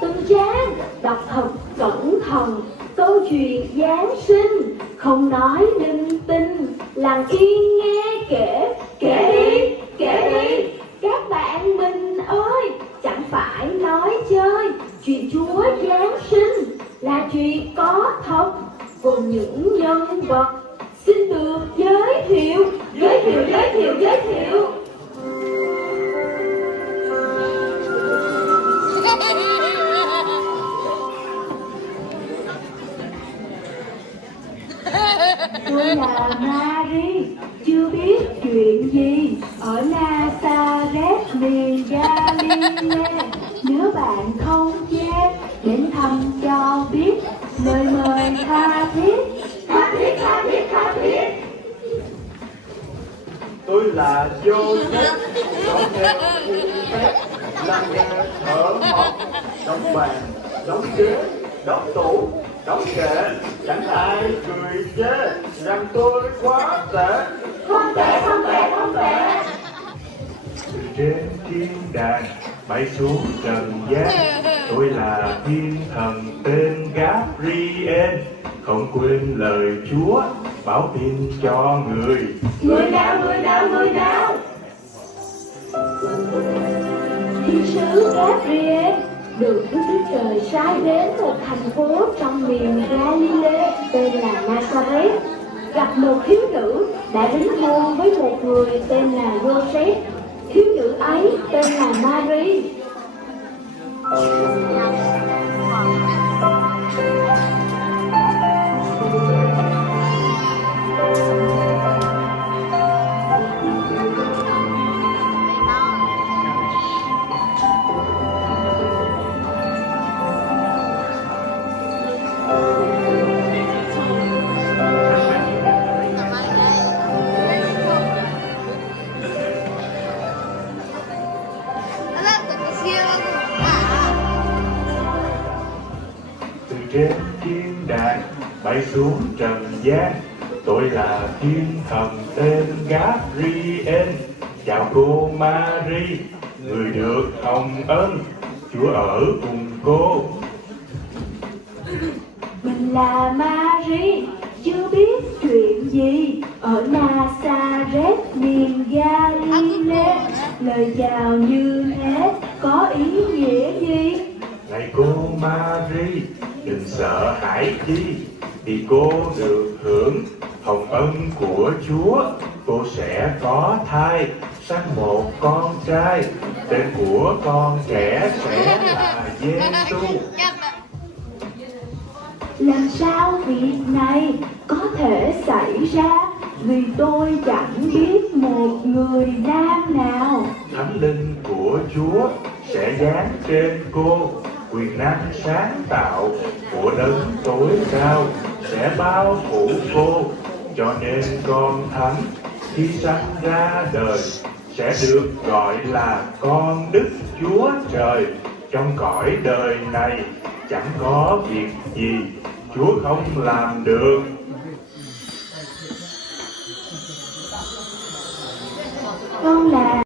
từng trang, đọc thật cẩn thận. Câu chuyện Giáng sinh, không nói linh tinh, lặng yên nghe kể, kể đi. Các bạn mình ơi, chẳng phải nói chơi, chuyện Chúa Giáng sinh là chuyện có thật, cùng những nhân vật xin được giới thiệu. Tôi là Mary, chưa biết chuyện gì ở Nazareth miền Galilee. Nếu bạn không chê, đến thăm cho biết, lời mời tha thiết. Tôi là Joseph, có theo khuôn phép, làm nghề thợ mộc, đóng bàn, đóng ghế, đóng tủ, đóng kệ. Chẳng ai cười chê rằng tôi quá tệ. Không tệ. Từ trên thiên đàng bay xuống trần gian, tôi là thiên thần tên Gabriel, không quên lời Chúa báo tin cho người. Người nào? Thiên sứ Gabriel được Đức Chúa Trời sai đến một thành phố trong miền Galilee tên là Nazareth, gặp một thiếu nữ đã đính hôn với một người tên là Joseph. Thiếu nữ ấy tên là Mary. Từ trên thiên đàng bay xuống trần gian, tôi là thiên thần tên Gabriel, chào cô Mary, người được hồng ân, Chúa ở cùng cô. Mình là Mary, chưa biết chuyện gì ở Nazareth miền Galilee. Lời chào như thế có ý nghĩa gì? Này cô Mary, đừng sợ hãi chi, vì cô được hưởng hồng ân của Chúa. Cô sẽ có thai, sanh một con trai, tên của con trẻ sẽ là Giêsu. Làm sao việc này có thể xảy ra, vì tôi chẳng biết một người nam nào. Thánh linh của Chúa sẽ giáng trên cô, quyền năng sáng tạo của đấng tối cao sẽ bao phủ cô, cho nên con thánh khi sanh ra đời sẽ được gọi là con Đức Chúa Trời. Trong cõi đời này chẳng có việc gì Chúa không làm được. Con là